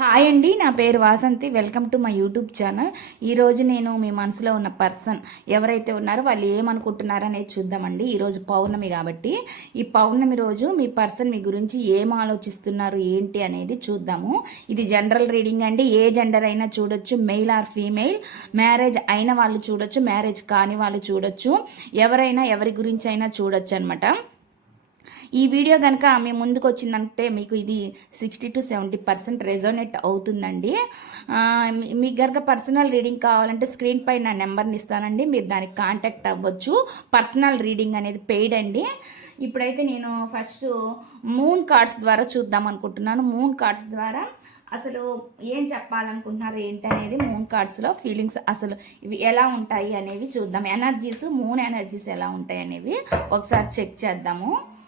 Hi అండి నా పేరు Vasanthi. Welcome to my YouTube channel. ఈరోజు నేను మీ మనసులో ఉన్న పర్సన్ ఎవరైతే ఉన్నారో వాళ్ళు ఏమనుకుంటున్నారో అనేది చూద్దామండి. ఈరోజు పౌర్ణమి కాబట్టి ఈ పౌర్ణమి రోజు మీ పర్సన్ మీ గురించి ఏం ఆలోచిస్తున్నారు ఏంటి అనేది చూద్దాము. ఇది జనరల్ రీడింగ్ అండి. ఏ జెండర్ అయినా చూడొచ్చు. Male or female. మ్యారేజ్ అయిన వాళ్ళు చూడొచ్చు. మ్యారేజ్ కాని వాళ్ళు చూడొచ్చు. ఎవరైనా ఎవరి గురించి అయినా చూడొచ్చు అనమాట ఈ వీడియో కనుక మీ ముందుకు వచ్చిందంటే మీకు ఇది sixty to seventy percent resonate అవుతుందండి. మీ- మీకు కనుక పర్సనల్ రీడింగ్ కావాలంటే స్క్రీన్ పై నా నెంబర్ని ఇస్తానండి. మీరు దానికి కాంటాక్ట్ అవ్వచ్చు. పర్సనల్ రీడింగ్ అనేది పెయిడ్ అండి. ఇప్పుడైతే నేను ఫస్ట్ మూన్ కార్డ్స్ ద్వారా చూద్దాం అనుకుంటున్నాను. మూన్ కార్డ్స్ ద్వారా అసలు ఏం చెప్పాలనుకుంటున్నారు ఏంటి అనేది మూన్ కార్డ్స్లో ఫీలింగ్స్ అసలు ఇవి ఎలా ఉంటాయి అనేవి చూద్దాం. ఎనర్జీస్ మూన్ ఎనర్జీస్ ఎలా ఉంటాయి అనేవి ఒకసారి చెక్ చేద్దాము.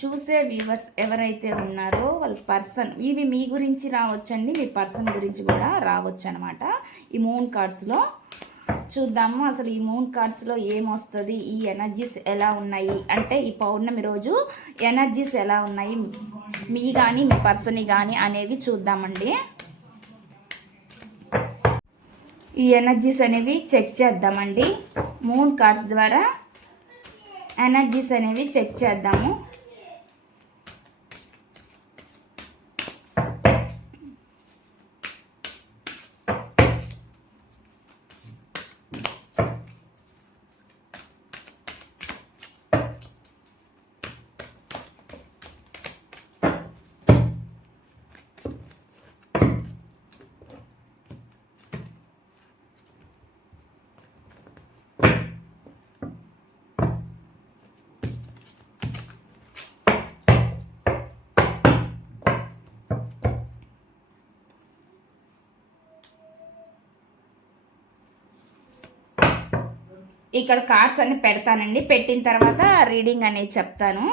చూసే వ్యూవర్స్ ఎవరైతే ఉన్నారో వాళ్ళ పర్సన్ ఇవి మీ గురించి రావచ్చండి మీ పర్సన్ గురించి కూడా రావచ్చు అనమాట ఈ మూన్ కార్డ్స్లో చూద్దాము అసలు ఈ మూన్ కార్డ్స్లో ఏమొస్తుంది ఈ ఎనర్జీస్ ఎలా ఉన్నాయి? అంటే ఈ పౌర్ణమి రోజు ఎనర్జీస్ ఎలా ఉన్నాయి? మీ కానీ మీ పర్సన్ కానీ అనేవి చూద్దామండి. ఈ ఎనర్జీస్ అనేవి చెక్ చేద్దామండి. మూన్ కార్డ్స్ ద్వారా ఎనర్జీస్ అనేవి చెక్ చేద్దాము. ఇక్కడ కార్డ్స్ అన్ని పెడతానండి. పెట్టిన తర్వాత రీడింగ్ అనేది చెప్తాను.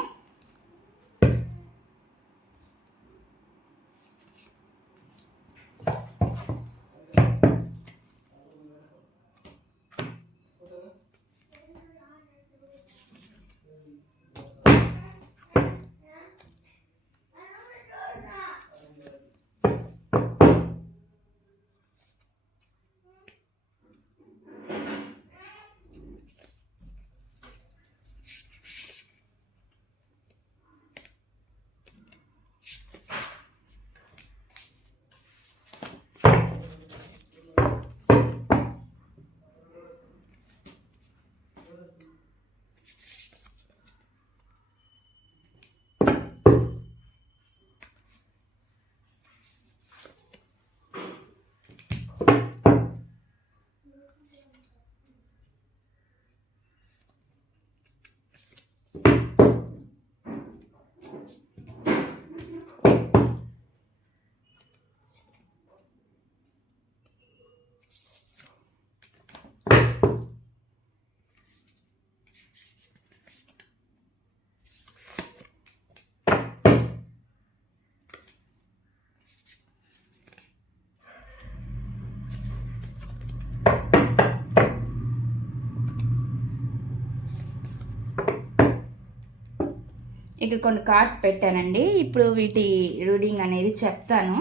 ఇక్కడ కొన్ని కార్డ్స్ పెట్టానండి. ఇప్పుడు వీటి రీడింగ్ అనేది చెప్తాను.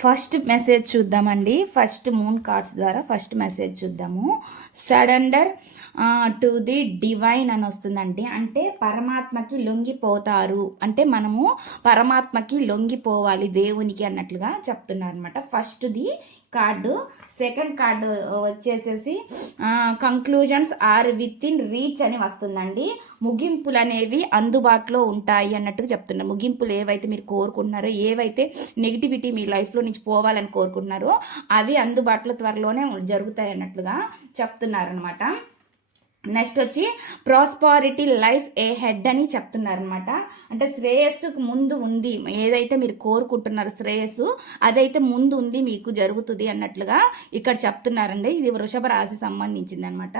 ఫస్ట్ మెసేజ్ చూద్దామండి. ఫస్ట్ మూన్ కార్డ్స్ ద్వారా ఫస్ట్ మెసేజ్ చూద్దాము. సడెండర్ టు ది డివైన్ అని వస్తుందండి. అంటే పరమాత్మకి లొంగిపోతారు. అంటే మనము పరమాత్మకి లొంగిపోవాలి దేవునికి అన్నట్లుగా చెప్తున్నారు అనమాట ఫస్ట్ది కార్డు సెకండ్ కార్డు వచ్చేసేసి conclusions are with in reach అని వస్తుందండి. ముగింపులు అనేవి అందుబాటులో ఉంటాయి అన్నట్టుగా చెప్తున్నారు. ముగింపులు ఏవైతే మీరు కోరుకుంటున్నారో ఏవైతే నెగిటివిటీ మీ లైఫ్లో నుంచి పోవాలని కోరుకుంటున్నారో అవి అందుబాటులో త్వరలోనే జరుగుతాయి అన్నట్లుగా చెప్తున్నారనమాట నెక్స్ట్ వచ్చి ప్రాస్పారిటీ లైస్ ఏ హెడ్ అని చెప్తున్నారనమాట అంటే శ్రేయస్సుకు ముందు ఉంది. ఏదైతే మీరు కోరుకుంటున్నారు శ్రేయస్సు అదైతే ముందు ఉంది మీకు జరుగుతుంది అన్నట్లుగా ఇక్కడ చెప్తున్నారండి. ఇది వృషభ రాశి సంబంధించింది అనమాట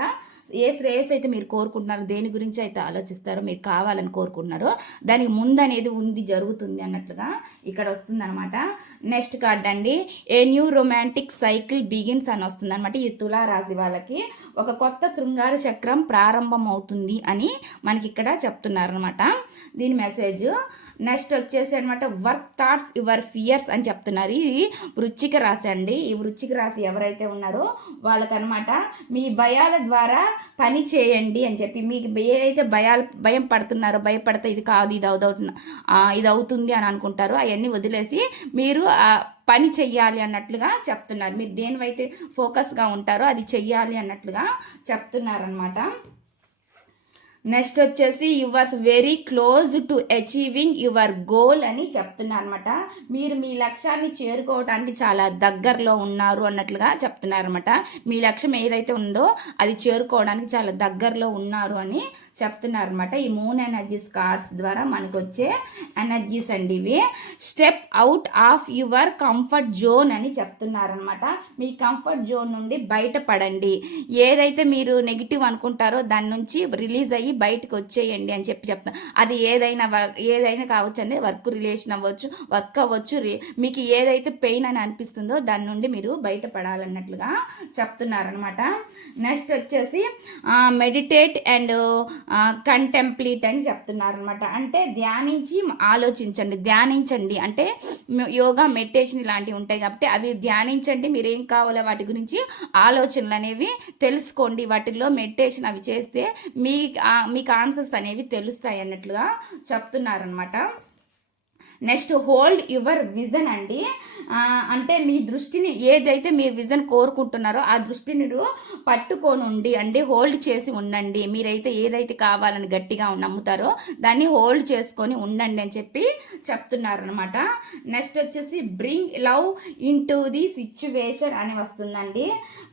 ఏ శ్రేయస్ అయితే మీరు కోరుకుంటున్నారు దేని గురించి అయితే ఆలోచిస్తారో మీరు కావాలని కోరుకుంటున్నారో దానికి ముందు అనేది ఉంది జరుగుతుంది అన్నట్లుగా ఇక్కడ వస్తుంది అనమాట నెక్స్ట్ కార్డ్ అండి. A new romantic cycle begins అని వస్తుంది అనమాట ఈ తులారాశి వాళ్ళకి ఒక కొత్త శృంగార చక్రం ప్రారంభం అవుతుంది అని మనకి ఇక్కడ చెప్తున్నారు అనమాట దీని మెసేజ్ నెక్స్ట్ వచ్చేసి అనమాట వర్క్ థాట్స్ యువర్ ఫియర్స్ అని చెప్తున్నారు. ఇది వృచ్చిక రాశి అండి. ఈ వృచ్చిక రాశి ఎవరైతే ఉన్నారో వాళ్ళకనమాట మీ భయాల ద్వారా పని చేయండి అని చెప్పి మీకు ఏదైతే భయాలు భయం పడుతున్నారో భయపడితే ఇది కాదు ఇది అవుతుంది ఇది అవుతుంది అని అనుకుంటారో అవన్నీ వదిలేసి మీరు పని చెయ్యాలి అన్నట్లుగా చెప్తున్నారు. మీరు దేనివైతే ఫోకస్గా ఉంటారో అది చెయ్యాలి అన్నట్లుగా చెప్తున్నారనమాట నెక్స్ట్ వచ్చేసి you was very close to achieving your goal అని చెప్తున్నారు అనమాట మీరు మీ లక్ష్యాన్ని చేరుకోవడానికి చాలా దగ్గరలో ఉన్నారు అన్నట్లుగా చెప్తున్నారు అనమాట మీ లక్ష్యం ఏదైతే ఉందో అది చేరుకోవడానికి చాలా దగ్గరలో ఉన్నారు అని చెప్తున్నారు అనమాట ఈ మూన్ ఎనర్జీస్ కార్డ్స్ ద్వారా మనకు వచ్చే ఎనర్జీస్ అండి ఇవి. Step out of your comfort zone అని చెప్తున్నారనమాట మీ కంఫర్ట్ జోన్ నుండి బయటపడండి. ఏదైతే మీరు నెగిటివ్ అనుకుంటారో దాని నుంచి రిలీజ్ అయ్యి బయటకు వచ్చేయండి అని చెప్పి చెప్తాను అది ఏదైనా ఏదైనా కావచ్చు అండి వర్క్ రిలేషన్ అవ్వచ్చు వర్క్ అవ్వచ్చు మీకు ఏదైతే పెయిన్ అని అనిపిస్తుందో దాని నుండి మీరు బయటపడాలన్నట్లుగా చెప్తున్నారనమాట నెక్స్ట్ వచ్చేసి మెడిటేట్ అండ్ కంటెంప్లీట్ అని చెప్తున్నారు అనమాట అంటే ధ్యానించి ఆలోచించండి. ధ్యానించండి. అంటే యోగా మెడిటేషన్ ఇలాంటివి ఉంటాయి కాబట్టి అవి ధ్యానించండి. మీరు ఏం కావాలో వాటి గురించి ఆలోచనలు అనేవి తెలుసుకోండి. వాటిల్లో మెడిటేషన్ అవి చేస్తే మీ మీకు ఆన్సర్స్ అనేవి తెలుస్తాయి అన్నట్లుగా చెప్తున్నారనమాట నెక్స్ట్ హోల్డ్ యువర్ విజన్ అండి. అంటే మీ దృష్టిని ఏదైతే మీరు విజన్ కోరుకుంటున్నారో ఆ దృష్టిని పట్టుకోనుండి అండి హోల్డ్ చేసి ఉండండి. మీరైతే ఏదైతే కావాలని గట్టిగా నమ్ముతారో దాన్ని హోల్డ్ చేసుకొని ఉండండి అని చెప్పి చెప్తున్నారనమాట నెక్స్ట్ వచ్చేసి bring love into the situation అని వస్తుందండి.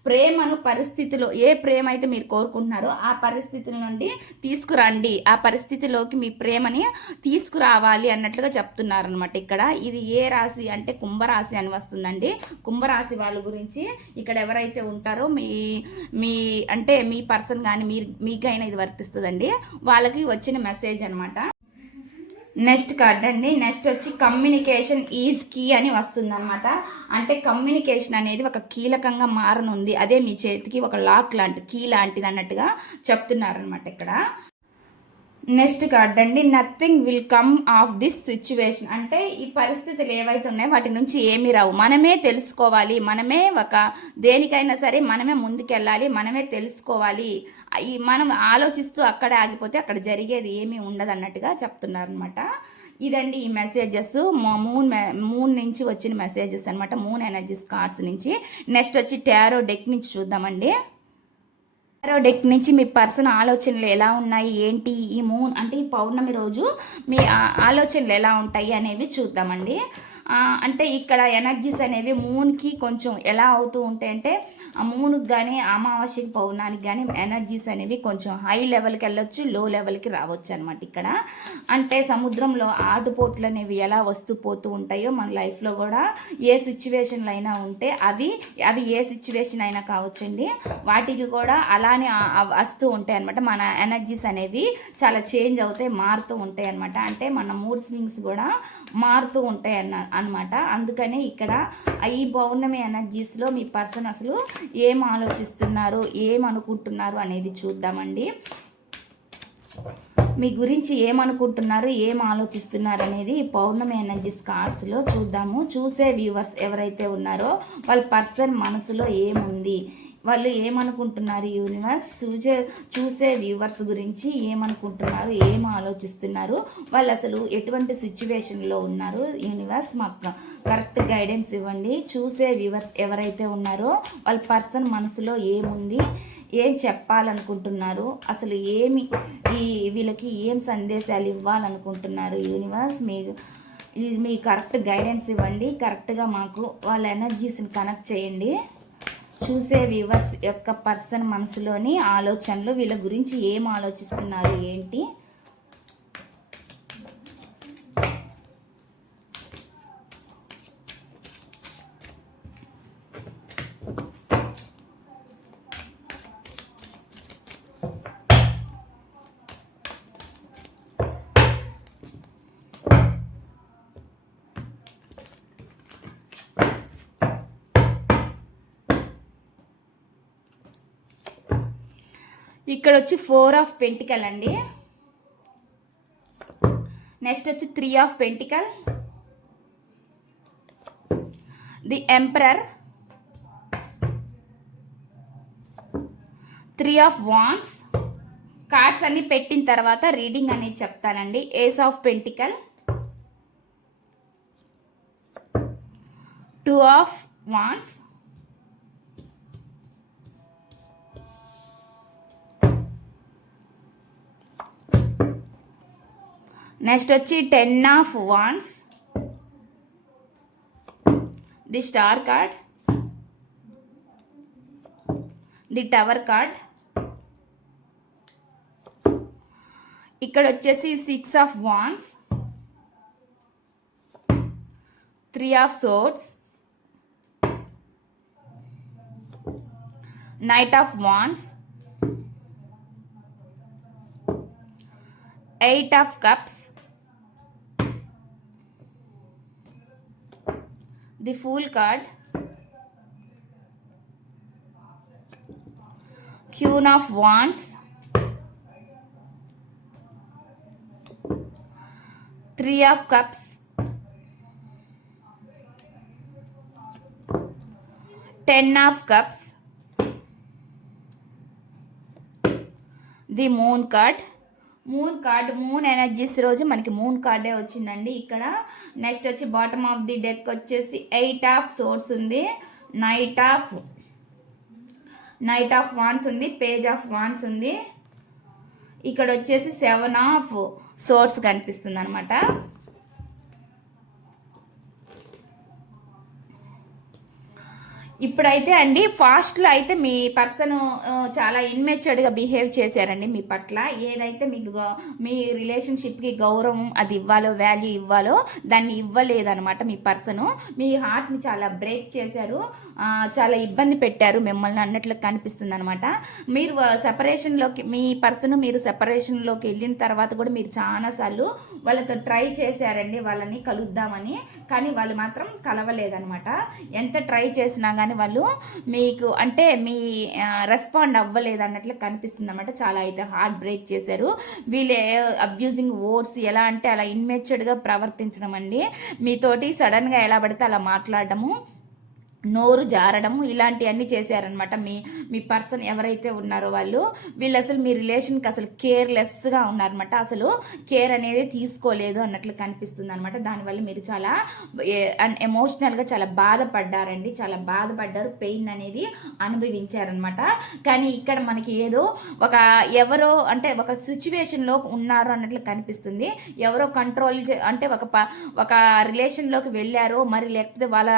ప్రేమను పరిస్థితిలో ఏ ప్రేమ అయితే మీరు కోరుకుంటున్నారో ఆ పరిస్థితుల నుండి తీసుకురండి. ఆ పరిస్థితిలోకి మీ ప్రేమని తీసుకురావాలి అన్నట్లుగా చెప్తున్నారు అనమాట ఇక్కడ. ఇది ఏ రాశి అంటే కుంభరాశి అని వస్తుందండి. కుంభరాశి వాళ్ళ గురించి ఇక్కడ ఎవరైతే ఉంటారో మీ మీ అంటే మీ పర్సన్ కానీ మీరు మీకైనా ఇది వర్తిస్తుందండి. వాళ్ళకి వచ్చిన మెసేజ్ అనమాట నెక్స్ట్ కార్డ్ అండి. నెక్స్ట్ వచ్చి కమ్యూనికేషన్ ఈజ్ కీ అని వస్తుందన్నమాట. అంటే కమ్యూనికేషన్ అనేది ఒక కీలకంగా మారనుంది. అదే మీ చేతికి ఒక లాక్ లాంటి కీ లాంటిది అన్నట్టుగా చెప్తున్నారనమాట ఇక్కడ. నెక్స్ట్ కార్డ్ అండి. Nothing will come of this situation అంటే ఈ పరిస్థితులు ఏవైతే ఉన్నాయో వాటి నుంచి ఏమి రావు. మనమే తెలుసుకోవాలి. మనమే ఒక దేనికైనా సరే మనమే ముందుకెళ్ళాలి. మనమే తెలుసుకోవాలి. ఈ మనం ఆలోచిస్తూ అక్కడే ఆగిపోతే అక్కడ జరిగేది ఏమీ ఉండదు అన్నట్టుగా చెప్తున్నారనమాట ఇదండి ఈ మెసేజెస్ మూన్ మూన్ నుంచి వచ్చిన మెసేజెస్ అనమాట మూన్ ఎనర్జీస్ కార్డ్స్ నుంచి. నెక్స్ట్ వచ్చి టారో డెక్ నుంచి చూద్దామండి. టారో డెక్ నుంచి మీ పర్సన్ ఆలోచనలు ఎలా ఉన్నాయి? ఏంటి? ఈ మూన్ అంటే ఈ పౌర్ణమి రోజు మీ ఆలోచనలు ఎలా ఉంటాయి అనేవి చూద్దామండి. అంటే ఇక్కడ ఎనర్జీస్ అనేవి మూన్కి కొంచెం ఎలా అవుతూ ఉంటాయంటే ఆ మూన్కి కానీ అమావాస్యకి పౌర్ణానికి కానీ ఎనర్జీస్ అనేవి కొంచెం హై లెవెల్కి వెళ్ళొచ్చు లో లెవెల్కి రావచ్చు అనమాట ఇక్కడ. అంటే సముద్రంలో ఆటుపోట్లు అనేవి ఎలా వస్తూ పోతూ ఉంటాయో మన లైఫ్లో కూడా ఏ సిచ్యువేషన్లు అయినా ఉంటే అవి అవి ఏ సిచ్యువేషన్ అయినా కావచ్చండి. వాటికి కూడా అలానే వస్తూ ఉంటాయి అనమాట మన ఎనర్జీస్ అనేవి చాలా చేంజ్ అవుతాయి మారుతూ ఉంటాయి అనమాట అంటే మన మూడ్ స్వింగ్స్ కూడా మారుతూ ఉంటాయి అన్న అనమాట అందుకనే ఇక్కడ ఈ పౌర్ణమి ఎనర్జీస్లో మీ పర్సన్ అసలు ఏం ఆలోచిస్తున్నారు ఏం అనుకుంటున్నారు అనేది చూద్దామండి. మీ గురించి ఏమనుకుంటున్నారు ఏం ఆలోచిస్తున్నారు అనేది పౌర్ణమి ఎనర్జీస్ కార్డ్స్లో చూద్దాము. చూసే వ్యూవర్స్ ఎవరైతే ఉన్నారో వాళ్ళ పర్సన్ మనసులో ఏముంది వాళ్ళు ఏమనుకుంటున్నారు యూనివర్స్? చూసే చూసే వ్యూవర్స్ గురించి ఏమనుకుంటున్నారు? ఏం ఆలోచిస్తున్నారు? వాళ్ళు అసలు ఎటువంటి సిచ్యువేషన్లో ఉన్నారు? యూనివర్స్ మాకు కరెక్ట్ గైడెన్స్ ఇవ్వండి. చూసే వ్యూవర్స్ ఎవరైతే ఉన్నారో వాళ్ళ పర్సన్ మనసులో ఏముంది? ఏం చెప్పాలనుకుంటున్నారు? అసలు ఏమి ఈ వీళ్ళకి ఏం సందేశాలు ఇవ్వాలనుకుంటున్నారు యూనివర్స్? మీ మీ కరెక్ట్ గైడెన్స్ ఇవ్వండి. కరెక్ట్గా మాకు వాళ్ళ ఎనర్జీస్ని కనెక్ట్ చేయండి. చూసే వ్యూవర్స్ యొక్క పర్సన్ మనసులోని ఆలోచనలు వీళ్ళ గురించి ఏం ఆలోచిస్తున్నారు ఏంటి? ఇక్కడ వచ్చి ఫోర్ ఆఫ్ పెంటికల్ అండి. నెక్స్ట్ వచ్చి three of pentacle. The emperor. Three of wands. Cards అన్ని పెట్టిన తర్వాత రీడింగ్ అనేది చెప్తానండి. Ace of pentacle. Two of wands. Next వచ్చి ten of wands. The star card. The tower card. ఇక్కడ వచ్చేసి six of wands. Three of swords knight of wands. Eight of cups. the fool card. Queen of Wands. Three of Cups. Ten of Cups. The Moon card. Moon card moon energies రోజు మనకి moon కార్డే వచ్చిందండి. ఇక్కడ next వచ్చి bottom of the deck వచ్చేసి eight of swords ఉంది. Knight of knight of wands ఉంది. Page of wands ఉంది. ఇక్కడ వచ్చేసి సెవెన్ ఆఫ్ సోర్స్ కనిపిస్తుంది అనమాట ఇప్పుడైతే అండి ఫాస్ట్లో అయితే మీ పర్సన్ చాలా ఇన్మెచ్యూర్డ్గా బిహేవ్ చేశారండి మీ పట్ల. ఏదైతే మీకు మీ రిలేషన్షిప్కి గౌరవం అది ఇవ్వాలో వాల్యూ ఇవ్వాలో దాన్ని ఇవ్వలేదనమాట మీ పర్సన్. మీ హార్ట్ని చాలా బ్రేక్ చేశారు. చాలా ఇబ్బంది పెట్టారు మిమ్మల్ని అన్నట్లు కనిపిస్తుంది అనమాట మీరు సెపరేషన్లోకి మీ పర్సన్ మీరు సెపరేషన్లోకి వెళ్ళిన తర్వాత కూడా మీరు చాలాసార్లు వాళ్ళతో ట్రై చేశారండి వాళ్ళని కలుద్దామని. కానీ వాళ్ళు మాత్రం కలవలేదనమాట ఎంత ట్రై చేసినా కానీ వాళ్ళు. మీకు అంటే మీ రెస్పాండ్ అవ్వలేదు అన్నట్లు కనిపిస్తుంది అనమాట చాలా అయితే హార్ట్ బ్రేక్ చేశారు. వీళ్ళు అబ్యూజింగ్ వర్డ్స్ ఎలా అంటే అలా ఇన్మెచ్యూర్డ్గా ప్రవర్తించడం అండి. మీతోటి సడన్గా ఎలా పడితే అలా మాట్లాడటము నోరు జారడము ఇలాంటివన్నీ చేశారనమాట మీ మీ పర్సన్ ఎవరైతే ఉన్నారో వాళ్ళు వీళ్ళు అసలు మీ రిలేషన్కి అసలు కేర్లెస్గా ఉన్నారనమాట అసలు కేర్ అనేది తీసుకోలేదు అన్నట్లు కనిపిస్తుంది అనమాట దానివల్ల మీరు చాలా ఎమోషనల్గా చాలా బాధపడ్డారండి. చాలా బాధపడ్డారు. పెయిన్ అనేది అనుభవించారనమాట కానీ ఇక్కడ మనకి ఏదో ఒక ఎవరో అంటే ఒక సిచ్యువేషన్లో ఉన్నారు అన్నట్లు కనిపిస్తుంది. ఎవరో కంట్రోల్ అంటే ఒక ప ఒక రిలేషన్లోకి వెళ్ళారో మరి లేకపోతే వాళ్ళ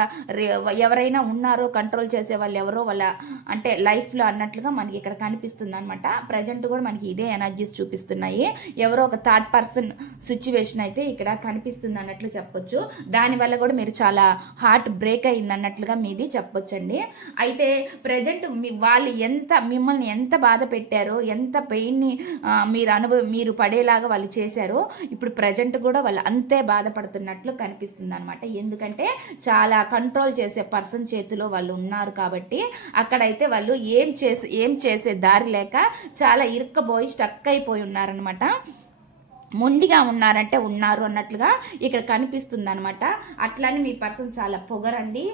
ఎవరైనా ఎవరైనా ఉన్నారో కంట్రోల్ చేసే వాళ్ళు ఎవరో వాళ్ళ అంటే లైఫ్లో అన్నట్లుగా మనకి ఇక్కడ కనిపిస్తుంది అనమాట ప్రజెంట్ కూడా మనకి ఇదే ఎనర్జీస్ చూపిస్తున్నాయి. ఎవరో ఒక థర్డ్ పర్సన్ సిచ్యువేషన్ అయితే ఇక్కడ కనిపిస్తుంది అన్నట్లు చెప్పొచ్చు దానివల్ల కూడా మీరు చాలా హార్ట్ బ్రేక్ అయింది అన్నట్లుగా మీది చెప్పొచ్చండి. అయితే ప్రజెంట్ మీ వాళ్ళు ఎంత మిమ్మల్ని ఎంత బాధ పెట్టారో ఎంత పెయిన్ని మీరు అనుభవ మీరు పడేలాగా వాళ్ళు చేశారో ఇప్పుడు ప్రజెంట్ కూడా వాళ్ళు అంతే బాధపడుతున్నట్లు కనిపిస్తుంది అనమాట ఎందుకంటే చాలా కంట్రోల్ చేసే పర్సన్ చేతిలో వాళ్ళు ఉన్నారు కాబట్టి అక్కడైతే వాళ్ళు ఏం చేసే ఏం చేసే దారి లేక చాలా ఇరుక్కబోయి స్టక్ అయిపోయి ఉన్నారనమాట మొండిగా ఉన్నారంటే ఉన్నారు అన్నట్లుగా ఇక్కడ కనిపిస్తుంది అనమాట అట్లానే మీ పర్సన్ చాలా పొగరండి.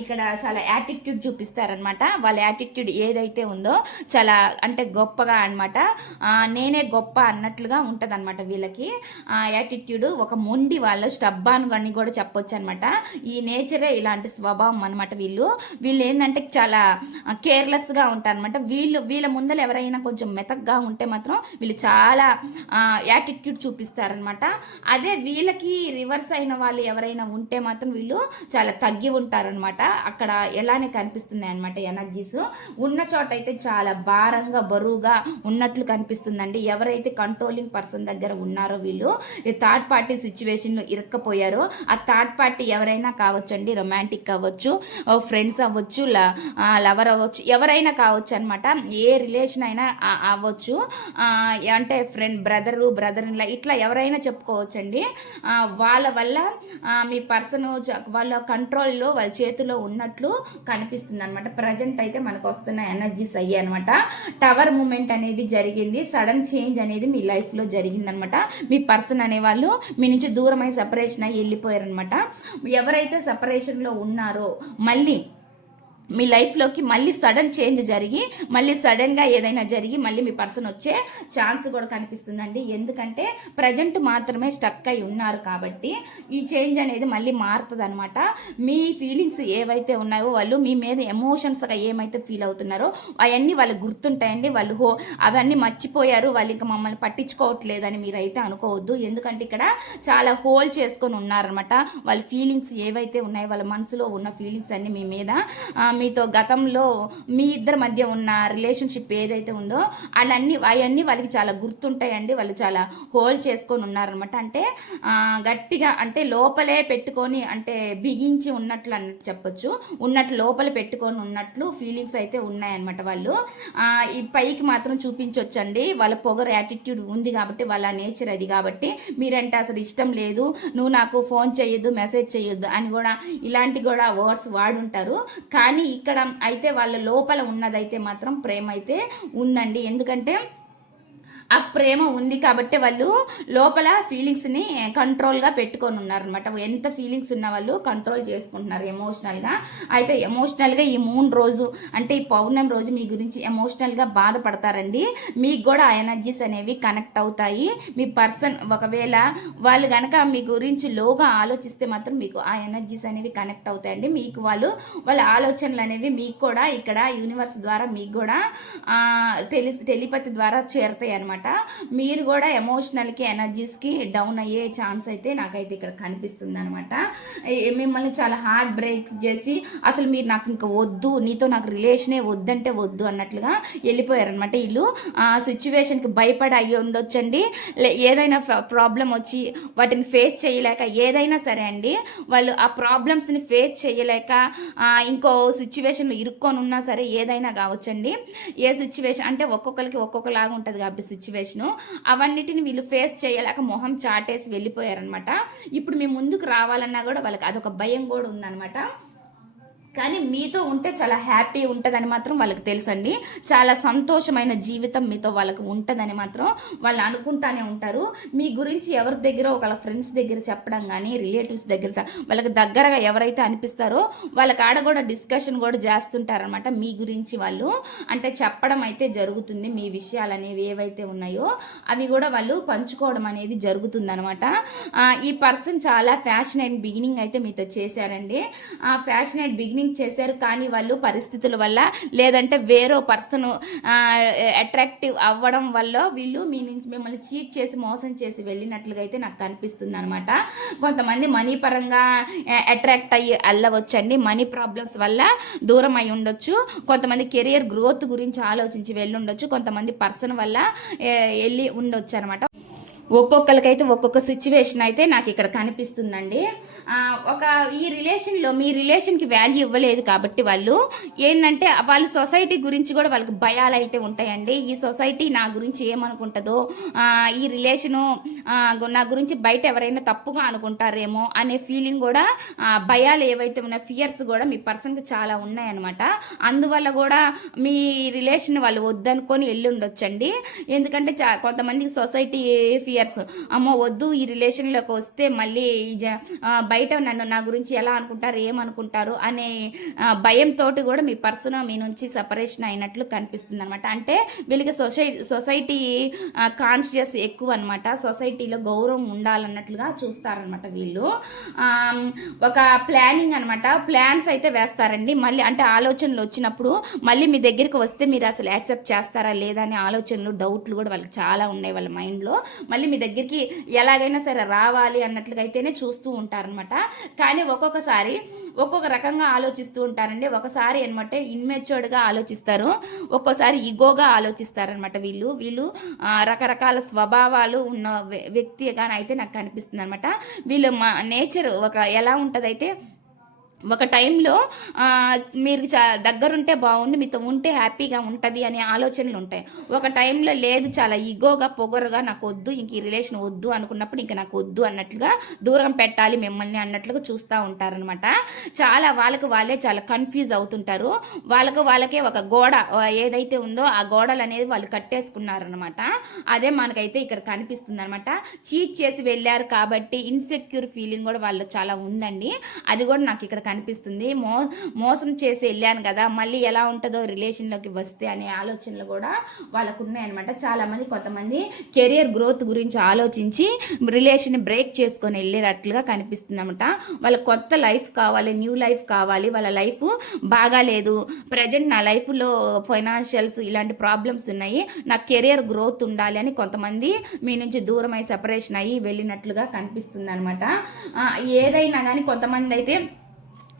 ఇక్కడ చాలా యాటిట్యూడ్ చూపిస్తారనమాట వాళ్ళ యాటిట్యూడ్ ఏదైతే ఉందో చాలా అంటే గొప్పగా అనమాట నేనే గొప్ప అన్నట్లుగా ఉంటుంది అనమాట వీళ్ళకి. ఆ యాటిట్యూడ్ ఒక మొండి వాళ్ళు స్టబ్బాను అని కూడా చెప్పొచ్చు అనమాట ఈ నేచరే ఇలాంటి స్వభావం అనమాట వీళ్ళు. వీళ్ళు ఏంటంటే చాలా కేర్లెస్గా ఉంటారనమాట వీళ్ళు వీళ్ళ ముందర ఎవరైనా కొంచెం మెతగ్గా ఉంటే మాత్రం వీళ్ళు చాలా యాటిట్యూడ్ చూపిస్తారనమాట అదే వీళ్ళకి రివర్స్ అయిన వాళ్ళు ఎవరైనా ఉంటే మాత్రం వీళ్ళు చాలా తగ్గి ఉంటారనమాట అక్కడ ఎలానే కనిపిస్తుంది అనమాట ఎనర్జీస్ ఉన్న చోట అయితే చాలా భారంగా బరువుగా ఉన్నట్లు కనిపిస్తుందండి. ఎవరైతే కంట్రోలింగ్ పర్సన్ దగ్గర ఉన్నారో వీళ్ళు థర్డ్ పార్టీ సిచ్యువేషన్లో ఇరక్కపోయారో ఆ థర్డ్ పార్టీ ఎవరైనా కావచ్చండి? రొమాంటిక్ అవ్వచ్చు ఫ్రెండ్స్ అవ్వచ్చు లవర్ అవ్వచ్చు ఎవరైనా కావచ్చు అనమాట ఏ రిలేషన్ అయినా అవ్వచ్చు. అంటే ఫ్రెండ్ బ్రదరు బ్రదర్ ఇలా ఇట్లా ఎవరైనా చెప్పుకోవచ్చండి. వాళ్ళ వల్ల మీ పర్సన్ వాళ్ళ కంట్రోల్లో వాళ్ళ చేతిలో ఉన్నట్లు కనిపిస్తుంది అనమాట ప్రజెంట్ అయితే మనకు వస్తున్న ఎనర్జీస్ అయ్యాయి అనమాట టవర్ మూమెంట్ అనేది జరిగింది. సడన్ చేంజ్ అనేది మీ లైఫ్లో జరిగిందనమాట మీ పర్సన్ అనేవాళ్ళు మీ నుంచి దూరమై సపరేషన్ అయ్యి వెళ్ళిపోయారనమాట ఎవరైతే సపరేషన్లో ఉన్నారో మళ్ళీ మీ లైఫ్లోకి మళ్ళీ సడన్ చేంజ్ జరిగి మళ్ళీ సడన్గా ఏదైనా జరిగి మళ్ళీ మీ పర్సన్ వచ్చే ఛాన్స్ కూడా కనిపిస్తుందండి. ఎందుకంటే ప్రజెంట్ మాత్రమే స్టక్ అయి ఉన్నారు కాబట్టి ఈ చేంజ్ అనేది మళ్ళీ మారుతుంది అనమాట మీ ఫీలింగ్స్ ఏవైతే ఉన్నాయో వాళ్ళు మీ మీద ఎమోషన్స్గా ఏమైతే ఫీల్ అవుతున్నారో అవన్నీ వాళ్ళకి గుర్తుంటాయండి. వాళ్ళు హో అవన్నీ మర్చిపోయారు. వాళ్ళు ఇంకా మమ్మల్ని పట్టించుకోవట్లేదని మీరైతే అనుకోవద్దు. ఎందుకంటే ఇక్కడ చాలా హోల్డ్ చేసుకొని ఉన్నారనమాట వాళ్ళ ఫీలింగ్స్ ఏవైతే ఉన్నాయో వాళ్ళ మనసులో ఉన్న ఫీలింగ్స్ అన్నీ మీ మీద మీతో గతంలో మీ ఇద్దరి మధ్య ఉన్న రిలేషన్షిప్ ఏదైతే ఉందో అవన్నీ అవన్నీ వాళ్ళకి చాలా గుర్తుంటాయండి. వాళ్ళు చాలా హోల్డ్ చేసుకొని ఉన్నారనమాట అంటే గట్టిగా అంటే లోపలే పెట్టుకొని అంటే బిగించి ఉన్నట్లు అన్నట్టు చెప్పొచ్చు. ఉన్నట్లు లోపల పెట్టుకొని ఉన్నట్లు ఫీలింగ్స్ అయితే ఉన్నాయన్నమాట వాళ్ళు. ఈ పైకి మాత్రం చూపించవచ్చండి వాళ్ళ పొగరు యాటిట్యూడ్ ఉంది కాబట్టి వాళ్ళ నేచర్ అది కాబట్టి. మీరంటే అసలు ఇష్టం లేదు. నువ్వు నాకు ఫోన్ చేయొద్దు మెసేజ్ చేయొద్దు అని కూడా ఇలాంటి కూడా వర్డ్స్ వాడుంటారు. కానీ ఇక్కడ అయితే వాళ్ళ లోపల ఉన్నదైతే మాత్రం ప్రేమ అయితే ఉందండి. ఎందుకంటే ఆ ప్రేమ ఉంది కాబట్టి వాళ్ళు లోపల ఫీలింగ్స్ని కంట్రోల్గా పెట్టుకొని ఉన్నారనమాట ఎంత ఫీలింగ్స్ ఉన్న వాళ్ళు కంట్రోల్ చేసుకుంటున్నారు ఎమోషనల్గా అయితే ఎమోషనల్గా ఈ మూడు రోజు అంటే ఈ పౌర్ణమి రోజు మీ గురించి ఎమోషనల్గా బాధపడతారండి. మీకు కూడా ఆ ఎనర్జీస్ అనేవి కనెక్ట్ అవుతాయి. మీ పర్సన్ ఒకవేళ వాళ్ళు కనుక మీ గురించి లోగా ఆలోచిస్తే మాత్రం మీకు ఆ ఎనర్జీస్ అనేవి కనెక్ట్ అవుతాయండి. మీకు వాళ్ళు వాళ్ళ ఆలోచనలు అనేవి మీకు కూడా ఇక్కడ యూనివర్స్ ద్వారా మీకు కూడా తెలి తెలిపతి ద్వారా చేరుతాయి అనమాట మీరు కూడా ఎమోషనల్కి ఎనర్జీస్కి డౌన్ అయ్యే ఛాన్స్ అయితే నాకైతే ఇక్కడ కనిపిస్తుంది అనమాట మిమ్మల్ని చాలా హార్ట్ బ్రేక్ చేసి అసలు మీరు నాకు ఇంకా వద్దు నీతో నాకు రిలేషనే వద్దంటే వద్దు అన్నట్లుగా వెళ్ళిపోయారనమాట వీళ్ళు. ఆ సిచ్యువేషన్కి భయపడి అయ్యి ఉండొచ్చండి. లే- ఏదైనా ప్రాబ్లం వచ్చి వాటిని ఫేస్ చేయలేక ఏదైనా సరే అండి వాళ్ళు ఆ ప్రాబ్లమ్స్ని ఫేస్ చేయలేక ఇంకో సిచ్యువేషన్లో ఇరుక్కొని ఉన్నా సరే ఏదైనా కావచ్చండి. ఏ సిచ్యువేషన్ అంటే ఒక్కొక్కరికి ఒక్కొక్కలాగా ఉంటుంది కాబట్టి సిచ్యువేషన్ అవన్నిటిని వీళ్ళు ఫేస్ చేయలేక మొహం చాటేసి వెళ్ళిపోయారనమాట ఇప్పుడు మీ ముందుకు రావాలన్నా కూడా వాళ్ళకి అదొక భయం కూడా ఉందన్నమాట. కానీ మీతో ఉంటే చాలా హ్యాపీ ఉంటుందని మాత్రం వాళ్ళకి తెలుసండి. చాలా సంతోషమైన జీవితం మీతో వాళ్ళకి ఉంటుందని మాత్రం వాళ్ళు అనుకుంటానే ఉంటారు. మీ గురించి ఎవరి దగ్గర ఒకళ్ళ ఫ్రెండ్స్ దగ్గర చెప్పడం కానీ రిలేటివ్స్ దగ్గర వాళ్ళకి దగ్గరగా ఎవరైతే అనిపిస్తారో వాళ్ళకి ఆడ కూడా డిస్కషన్ కూడా చేస్తుంటారనమాట మీ గురించి వాళ్ళు. అంటే చెప్పడం అయితే జరుగుతుంది. మీ విషయాలు అనేవి ఏవైతే ఉన్నాయో అవి కూడా వాళ్ళు పంచుకోవడం అనేది జరుగుతుందనమాట ఈ పర్సన్ చాలా ఫ్యాషనేట్ బిగినింగ్ అయితే మీతో చేశారండి. ఆ ఫ్యాషనేట్ బిగినింగ్ చేశారు కానీ వాళ్ళు పరిస్థితుల వల్ల లేదంటే వేరే పర్సన్ అట్రాక్టివ్ అవ్వడం వల్ల వీళ్ళు మీ నుంచి మిమ్మల్ని చీట్ చేసి మోసం చేసి వెళ్ళినట్లుగా అయితే నాకు కనిపిస్తుంది అనమాట కొంతమంది మనీ పరంగా అట్రాక్ట్ అయ్యి వెళ్ళవచ్చండి మనీ ప్రాబ్లమ్స్ వల్ల దూరం అయి ఉండొచ్చు. కొంతమంది కెరియర్ గ్రోత్ గురించి ఆలోచించి వెళ్ళి ఉండొచ్చు కొంతమంది పర్సన్ వల్ల వెళ్ళి ఉండొచ్చు అనమాట ఒక్కొక్కరికైతే ఒక్కొక్క సిచ్యువేషన్ అయితే నాకు ఇక్కడ కనిపిస్తుందండి. ఒక ఈ రిలేషన్లో మీ రిలేషన్కి వాల్యూ ఇవ్వలేదు కాబట్టి వాళ్ళు ఏంటంటే వాళ్ళ సొసైటీ గురించి కూడా వాళ్ళకి భయాలు అయితే ఉంటాయండి. ఈ సొసైటీ నా గురించి ఏమనుకుంటుందో ఈ రిలేషను నా గురించి బయట ఎవరైనా తప్పుగా అనుకుంటారేమో అనే ఫీలింగ్ కూడా భయాలు ఏవైతే ఉన్నాయో ఫియర్స్ కూడా మీ పర్సన్కి చాలా ఉన్నాయన్నమాట. అందువల్ల కూడా మీ రిలేషన్ వాళ్ళు వద్దనుకొని వెళ్ళి ఉండొచ్చండి. ఎందుకంటే చా కొంతమందికి సొసైటీ ఇయర్స్. అమ్మో వద్దు ఈ రిలేషన్లోకి వస్తే మళ్ళీ ఈ జ- బయట నన్ను నా గురించి ఎలా అనుకుంటారు ఏమనుకుంటారు అనే భయంతో కూడా మీ పర్సన్ మీ నుంచి సపరేషన్ అయినట్లు కనిపిస్తుంది అనమాట అంటే వీళ్ళకి సొసై సొసైటీ కాన్షియస్ ఎక్కువ అనమాట సొసైటీలో గౌరవం ఉండాలన్నట్లుగా చూస్తారనమాట వీళ్ళు. ఒక ప్లానింగ్ అనమాట ప్లాన్స్ అయితే వేస్తారండి. మళ్ళీ అంటే ఆలోచనలు వచ్చినప్పుడు మళ్ళీ మీ దగ్గరికి వస్తే మీరు అసలు యాక్సెప్ట్ చేస్తారా లేదా అనే ఆలోచనలు డౌట్లు కూడా వాళ్ళకి చాలా ఉన్నాయి వాళ్ళ మైండ్లో. మళ్ళీ మీ దగ్గరికి ఎలాగైనా సరే రావాలి అన్నట్లుగా అయితేనే చూస్తూ ఉంటారనమాట కానీ ఒక్కొక్కసారి ఒక్కొక్క రకంగా ఆలోచిస్తూ ఉంటారండి. ఒకసారి అనమాట ఇన్మెచ్యూర్డ్గా ఆలోచిస్తారు. ఒక్కోసారి ఇగోగా ఆలోచిస్తారనమాట వీళ్ళు. వీళ్ళు రకరకాల స్వభావాలు ఉన్న వ్య- అయితే నాకు కనిపిస్తుంది అనమాట వీళ్ళు మా నేచర్ ఒక ఎలా ఉంటుందైతే ఒక టైంలో మీరు చా దగ్గరుంటే బాగుండి మీతో ఉంటే హ్యాపీగా ఉంటుంది అనే ఆలోచనలు ఉంటాయి. ఒక టైంలో లేదు చాలా ఈగోగా పొగరుగా నాకు వద్దు ఇంక ఈ రిలేషన్ వద్దు అనుకున్నప్పుడు ఇంక నాకు వద్దు అన్నట్లుగా దూరం పెట్టాలి మిమ్మల్ని అన్నట్లుగా చూస్తూ ఉంటారనమాట చాలా వాళ్ళకు వాళ్ళే చాలా కన్ఫ్యూజ్ అవుతుంటారు. వాళ్ళకు వాళ్ళకే ఒక గోడ ఏదైతే ఉందో ఆ గోడలు అనేది వాళ్ళు కట్టేసుకున్నారనమాట అదే మనకైతే ఇక్కడ కనిపిస్తుంది అనమాట చీట్ చేసి వెళ్ళారు కాబట్టి ఇన్సెక్యూర్ ఫీలింగ్ కూడా వాళ్ళు చాలా ఉందండి. అది కూడా నాకు ఇక్కడ అనిపిస్తుంది. మో మోసం చేసి వెళ్ళాను కదా మళ్ళీ ఎలా ఉంటుందో రిలేషన్లోకి వస్తే అనే ఆలోచనలు కూడా వాళ్ళకు ఉన్నాయన్నమాట చాలామంది కొంతమంది కెరియర్ గ్రోత్ గురించి ఆలోచించి రిలేషన్ బ్రేక్ చేసుకొని వెళ్ళేటట్లుగా కనిపిస్తుంది అనమాట వాళ్ళ కొత్త లైఫ్ కావాలి న్యూ లైఫ్ కావాలి వాళ్ళ లైఫ్ బాగాలేదు. ప్రజెంట్ నా లైఫ్లో ఫైనాన్షియల్స్ ఇలాంటి ప్రాబ్లమ్స్ ఉన్నాయి. నా కెరియర్ గ్రోత్ ఉండాలి అని కొంతమంది మీ నుంచి దూరం అయి సెపరేషన్ అయ్యి వెళ్ళినట్లుగా కనిపిస్తుంది అనమాట ఏదైనా కానీ కొంతమంది అయితే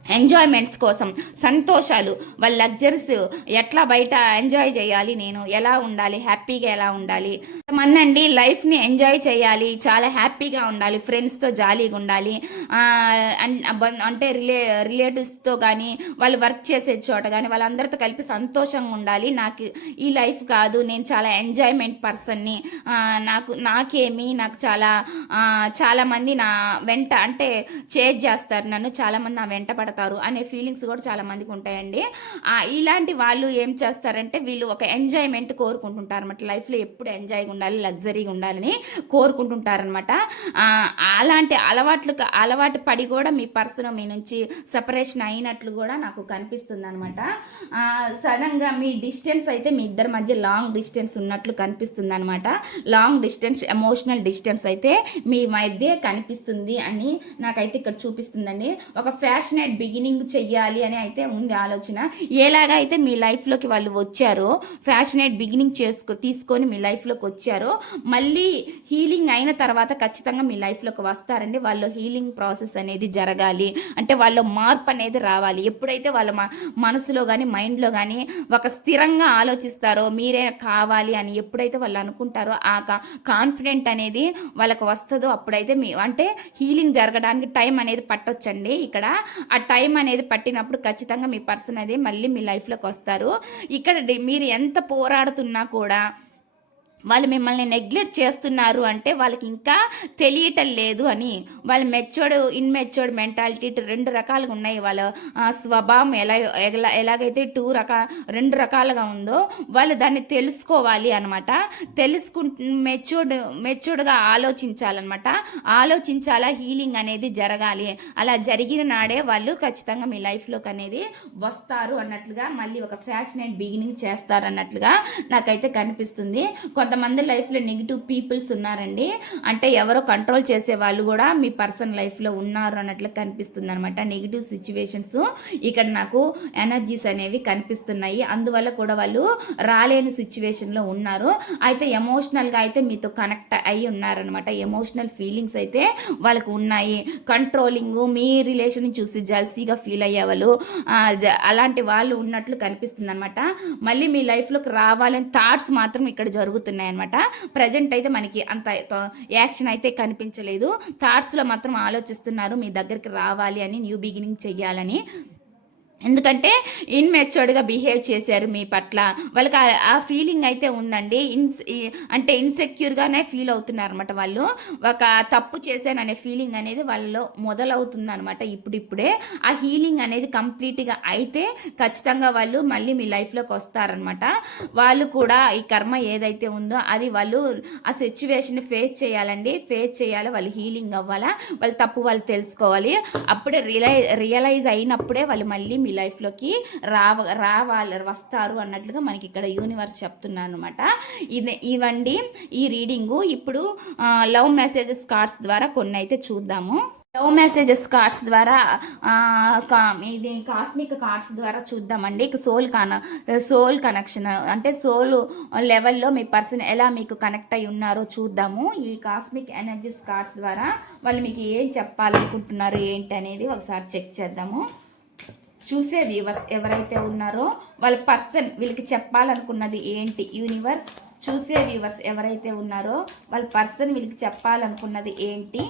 ఎంజాయ్మెంట్స్ కోసం సంతోషాలు వాళ్ళ లగ్జరీస్ ఎట్లా బయట ఎంజాయ్ చేయాలి నేను ఎలా ఉండాలి హ్యాపీగా ఎలా ఉండాలి. కొంతమంది లైఫ్ని ఎంజాయ్ చేయాలి చాలా హ్యాపీగా ఉండాలి ఫ్రెండ్స్తో జాలీగా ఉండాలి. అన్- అంటే రిలే రిలేటివ్స్తో కానీ వాళ్ళు వర్క్ చేసే చోట కానీ వాళ్ళందరితో కలిపి సంతోషంగా ఉండాలి. నాకు ఈ లైఫ్ కాదు నేను చాలా ఎంజాయ్మెంట్ పర్సన్ని. నాకు నాకేమి నాకు చాలా చాలామంది నా వెంట అంటే చేజ్ చేస్తారు నన్ను చాలామంది నా వెంట పడతారు. అనే ఫీలింగ్స్ కూడా చాలా మందికి ఉంటాయండి. ఇలాంటి వాళ్ళు ఏం చేస్తారంటే వీళ్ళు ఒక ఎంజాయ్మెంట్ కోరుకుంటుంటారు అనమాట లైఫ్లో ఎప్పుడు ఎంజాయ్గా ఉండాలి లగ్జరీగా ఉండాలని కోరుకుంటుంటారనమాట అలాంటి అలవాట్లు అలవాటు పడి కూడా మీ పర్సన్ మీ నుంచి సపరేషన్ అయినట్లు కూడా నాకు కనిపిస్తుంది అనమాట సడన్గా మీ డిస్టెన్స్ అయితే మీ ఇద్దరి మధ్య లాంగ్ డిస్టెన్స్ ఉన్నట్లు కనిపిస్తుంది అనమాట లాంగ్ డిస్టెన్స్ ఎమోషనల్ డిస్టెన్స్ అయితే మీ మధ్య కనిపిస్తుంది అని నాకైతే ఇక్కడ చూపిస్తుందండి. ఒక ఫ్యాషనేట్ బిగినింగ్ చెయ్యాలి అని అయితే ఉంది ఆలోచన. ఎలాగ అయితే మీ లైఫ్లోకి వాళ్ళు వచ్చారో ఫ్యాషనేట్ బిగినింగ్ చేసుకో తీసుకొని మీ లైఫ్లోకి వచ్చారో మళ్ళీ హీలింగ్ అయిన తర్వాత ఖచ్చితంగా మీ లైఫ్లోకి వస్తారండి. వాళ్ళు హీలింగ్ ప్రాసెస్ అనేది జరగాలి. అంటే వాళ్ళ మార్పు అనేది రావాలి. ఎప్పుడైతే వాళ్ళ మనసులో కానీ మైండ్లో కానీ ఒక స్థిరంగా ఆలోచిస్తారో మీరే కావాలి అని ఎప్పుడైతే వాళ్ళు అనుకుంటారో ఆ కాన్ఫిడెంట్ అనేది వాళ్ళకి వస్తుందో అప్పుడైతే మీ అంటే హీలింగ్ జరగడానికి టైం అనేది పట్టొచ్చండి. ఇక్కడ ఆ టైం టైం అనేది పట్టినప్పుడు ఖచ్చితంగా మీ పర్సన్ అనేది మళ్ళీ మీ లైఫ్లోకి వస్తారు. ఇక్కడ మీరు ఎంత పోరాడుతున్నా కూడా వాళ్ళు మిమ్మల్ని నెగ్లెక్ట్ చేస్తున్నారు అంటే వాళ్ళకి ఇంకా తెలియటం లేదు అని వాళ్ళ మెచ్యూర్డ్ ఇన్మెచ్యూర్డ్ మెంటాలిటీ రెండు రకాలుగా ఉన్నాయి. వాళ్ళ స్వభావం ఎలా ఎలా ఎలాగైతే టూ రకా రెండు రకాలుగా ఉందో వాళ్ళు దాన్ని తెలుసుకోవాలి అనమాట తెలుసుకు మెచ్యూర్డ్ మెచ్యూర్డ్గా ఆలోచించాలన్నమాట. ఆలోచించాలా హీలింగ్ అనేది జరగాలి. అలా జరిగిన నాడే వాళ్ళు ఖచ్చితంగా మీ లైఫ్లోకి అనేది వస్తారు అన్నట్లుగా మళ్ళీ ఒక ఫ్యాషనేట్ బిగినింగ్ చేస్తారు అన్నట్లుగా నాకైతే కనిపిస్తుంది. కొంతమంది లైఫ్లో నెగిటివ్ పీపుల్స్ ఉన్నారండి. అంటే ఎవరో కంట్రోల్ చేసే వాళ్ళు కూడా మీ పర్సన్ లైఫ్లో ఉన్నారు అన్నట్లు కనిపిస్తుంది అనమాట నెగిటివ్ సిచ్యువేషన్స్ ఇక్కడ నాకు ఎనర్జీస్ అనేవి కనిపిస్తున్నాయి. అందువల్ల కూడా వాళ్ళు రాలేని సిచ్యువేషన్లో ఉన్నారు. అయితే ఎమోషనల్గా అయితే మీతో కనెక్ట్ అయి ఉన్నారనమాట ఎమోషనల్ ఫీలింగ్స్ అయితే వాళ్ళకు ఉన్నాయి. కంట్రోలింగ్ మీ రిలేషన్ చూసి జల్సీగా ఫీల్ అయ్యే వాళ్ళు అలాంటి వాళ్ళు ఉన్నట్లు కనిపిస్తుంది అనమాట మళ్ళీ మీ లైఫ్లోకి రావాలని థాట్స్ మాత్రం ఇక్కడ జరుగుతున్నాయి. అనమాట ప్రజెంట్ అయితే మనకి అంత యాక్షన్ అయితే కనిపించలేదు. థాట్స్లో మాత్రం ఆలోచిస్తున్నారు మీ దగ్గరికి రావాలి అని న్యూ బిగినింగ్ చెయ్యాలని. ఎందుకంటే ఇన్మెచ్యూర్డ్గా బిహేవ్ చేశారు మీ పట్ల. వాళ్ళకి ఆ- ఫీలింగ్ అయితే ఉందండి. ఇన్స్ అంటే ఇన్సెక్యూర్గానే ఫీల్ అవుతున్నారు అనమాట వాళ్ళు. ఒక తప్పు చేశాననే ఫీలింగ్ అనేది వాళ్ళలో మొదలవుతుంది అనమాట ఇప్పుడిప్పుడే. ఆ హీలింగ్ అనేది కంప్లీట్గా అయితే ఖచ్చితంగా వాళ్ళు మళ్ళీ మీ లైఫ్లోకి వస్తారనమాట వాళ్ళు కూడా ఈ కర్మ ఏదైతే ఉందో అది వాళ్ళు ఆ సిచ్యువేషన్ ఫేస్ చేయాలండి. ఫేస్ చేయాలి వాళ్ళు హీలింగ్ అవ్వాలా వాళ్ళ తప్పు వాళ్ళు తెలుసుకోవాలి. అప్పుడే రియలై రియలైజ్ అయినప్పుడే వాళ్ళు మళ్ళీ మీ లైఫ్లోకి రావ రావాలి వస్తారు అన్నట్లుగా మనకి ఇక్కడ యూనివర్స్ చెప్తున్నాను అనమాట ఇది ఇవండి ఈ రీడింగు ఇప్పుడు లవ్ మెసేజెస్ కార్డ్స్ ద్వారా కొన్ని అయితే చూద్దాము. లవ్ మెసేజెస్ కార్డ్స్ ద్వారా ఇది కాస్మిక్ కార్డ్స్ ద్వారా చూద్దామండి. సోల్ కన సోల్ కనెక్షన్ అంటే సోల్ లెవెల్లో మీ పర్సన్ ఎలా మీకు కనెక్ట్ అయి ఉన్నారో చూద్దాము. ఈ కాస్మిక్ ఎనర్జీస్ కార్డ్స్ ద్వారా వాళ్ళు మీకు ఏం చెప్పాలనుకుంటున్నారు ఏంటి అనేది ఒకసారి చెక్ చేద్దాము. చూసే వ్యూవర్స్ ఎవరైతే ఉన్నారో వాళ్ళ పర్సన్ వీళ్ళకి చెప్పాలనుకున్నది ఏంటి యూనివర్స్? చూసే వ్యూవర్స్ ఎవరైతే ఉన్నారో వాళ్ళ పర్సన్ వీళ్ళకి చెప్పాలనుకున్నది ఏంటి?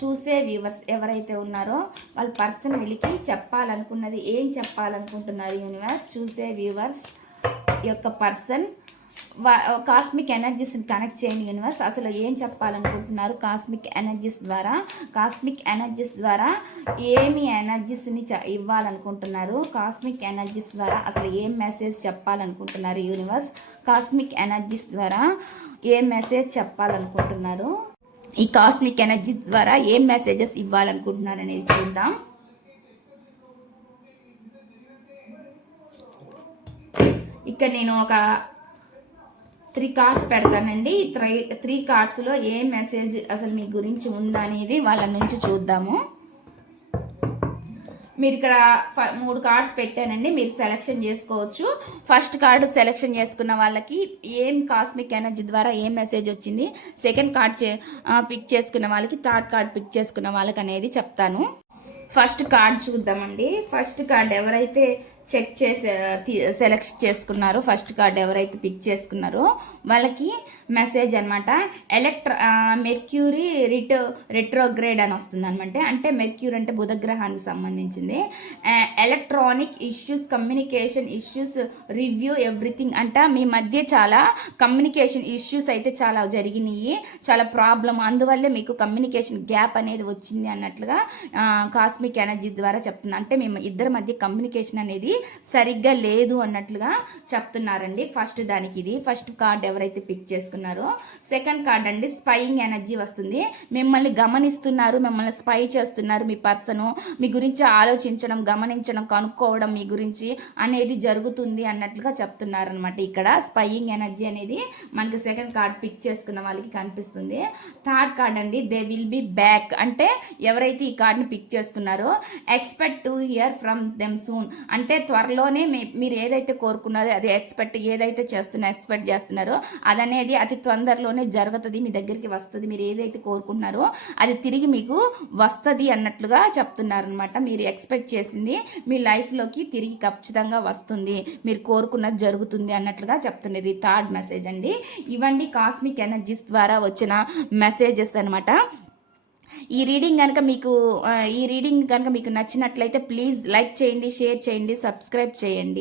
చూసే వ్యూవర్స్ ఎవరైతే ఉన్నారో వాళ్ళ పర్సన్ వీళ్ళకి చెప్పాలనుకున్నది ఏం చెప్పాలనుకుంటున్నారు యూనివర్స్? చూసే వ్యూవర్స్ యొక్క పర్సన్ కాస్మిక్ ఎనర్జీస్ని కనెక్ట్ చేయండి యూనివర్స్ అసలు ఏం చెప్పాలనుకుంటున్నారు కాస్మిక్ ఎనర్జీస్ ద్వారా? కాస్మిక్ ఎనర్జీస్ ద్వారా ఏమి ఎనర్జీస్ని చ ఇవ్వాలనుకుంటున్నారు? కాస్మిక్ ఎనర్జీస్ ద్వారా అసలు ఏం మెసేజ్ చెప్పాలనుకుంటున్నారు యూనివర్స్ కాస్మిక్ ఎనర్జీస్ ద్వారా ఏం మెసేజ్ చెప్పాలనుకుంటున్నారు? ఈ కాస్మిక్ ఎనర్జీ ద్వారా ఏం మెసేజెస్ ఇవ్వాలనుకుంటున్నారు అనేది చూద్దాం. ఇక్కడ నేను ఒక త్రీ కార్డ్స్ పెడతానండి. త్రీ త్రీ కార్డ్స్లో ఏ మెసేజ్ అసలు మీ గురించి ఉందనేది వాళ్ళ నుంచి చూద్దాము. మీరు ఇక్కడ ఫ- మూడు కార్డ్స్ పెట్టానండి. మీరు సెలెక్షన్ చేసుకోవచ్చు. ఫస్ట్ కార్డు సెలెక్షన్ చేసుకున్న వాళ్ళకి ఏం కాస్మిక్ ఎనర్జీ ద్వారా ఏం మెసేజ్ వచ్చింది సెకండ్ కార్డ్ చే పిక్ చేసుకున్న వాళ్ళకి థర్డ్ కార్డ్ పిక్ చేసుకున్న వాళ్ళకి అనేది చెప్తాను. ఫస్ట్ కార్డ్ చూద్దామండి. ఫస్ట్ కార్డ్ ఎవరైతే చెక్ చేసే సెలెక్ట్ చేసుకున్నారు. ఫస్ట్ కార్డ్ ఎవరైతే పిక్ చేసుకున్నారో వాళ్ళకి మెసేజ్ అనమాట ఎలక్ట్ర మెర్క్యూరీ రిటో రెట్రోగ్రేడ్ అని వస్తుంది అనమాట అంటే మెర్క్యూర్ అంటే బుధగ్రహానికి సంబంధించింది. Electronic issues communication issues review everything అంట. మీ మధ్య చాలా కమ్యూనికేషన్ ఇష్యూస్ అయితే చాలా జరిగినాయి. చాలా ప్రాబ్లం అందువల్లే మీకు కమ్యూనికేషన్ గ్యాప్ అనేది వచ్చింది అన్నట్లుగా కాస్మిక్ ఎనర్జీ ద్వారా చెప్తుంది అంటే మేము ఇద్దరి మధ్య కమ్యూనికేషన్ అనేది సరిగ్గా లేదు అన్నట్లుగా చెప్తున్నారండి. ఫస్ట్ దానికి ఇది. ఫస్ట్ కార్డ్ ఎవరైతే పిక్ చేసుకున్నారో సెకండ్ కార్డ్ అండి స్పైయింగ్ ఎనర్జీ వస్తుంది. మిమ్మల్ని గమనిస్తున్నారు మిమ్మల్ని స్పై చేస్తున్నారు మీ పర్సన్. మీ గురించి ఆలోచించడం గమనించడం కనుక్కోవడం మీ గురించి అనేది జరుగుతుంది అన్నట్లుగా చెప్తున్నారనమాట ఇక్కడ. స్పైయింగ్ ఎనర్జీ అనేది మనకి సెకండ్ కార్డ్ పిక్ చేసుకున్న వాళ్ళకి కనిపిస్తుంది. థర్డ్ కార్డ్ అండి దే విల్ బి బ్యాక్ అంటే ఎవరైతే ఈ కార్డ్ని పిక్ చేసుకున్నారో expect to hear from them soon అంటే త్వరలోనే మీ మీరు ఏదైతే కోరుకున్నారో అది ఎక్స్పెక్ట్ ఏదైతే చేస్తున్నా ఎక్స్పెక్ట్ చేస్తున్నారో అదనేది అతి తొందరలోనే జరుగుతుంది మీ దగ్గరికి వస్తుంది మీరు ఏదైతే కోరుకుంటున్నారో అది తిరిగి మీకు వస్తుంది అన్నట్లుగా చెప్తున్నారనమాట మీరు ఎక్స్పెక్ట్ చేసింది మీ లైఫ్లోకి తిరిగి ఖచ్చితంగా వస్తుంది మీరు కోరుకున్నది జరుగుతుంది అన్నట్లుగా చెప్తున్నారు ఇది థర్డ్ మెసేజ్ అండి. ఇవండి కాస్మిక్ ఎనర్జీస్ ద్వారా వచ్చిన మెసేజెస్ అనమాట ఈ రీడింగ్ కనుక మీకు ఈ రీడింగ్ కనుక మీకు నచ్చినట్లయితే ప్లీజ్ లైక్ చేయండి షేర్ చేయండి సబ్స్క్రైబ్ చేయండి.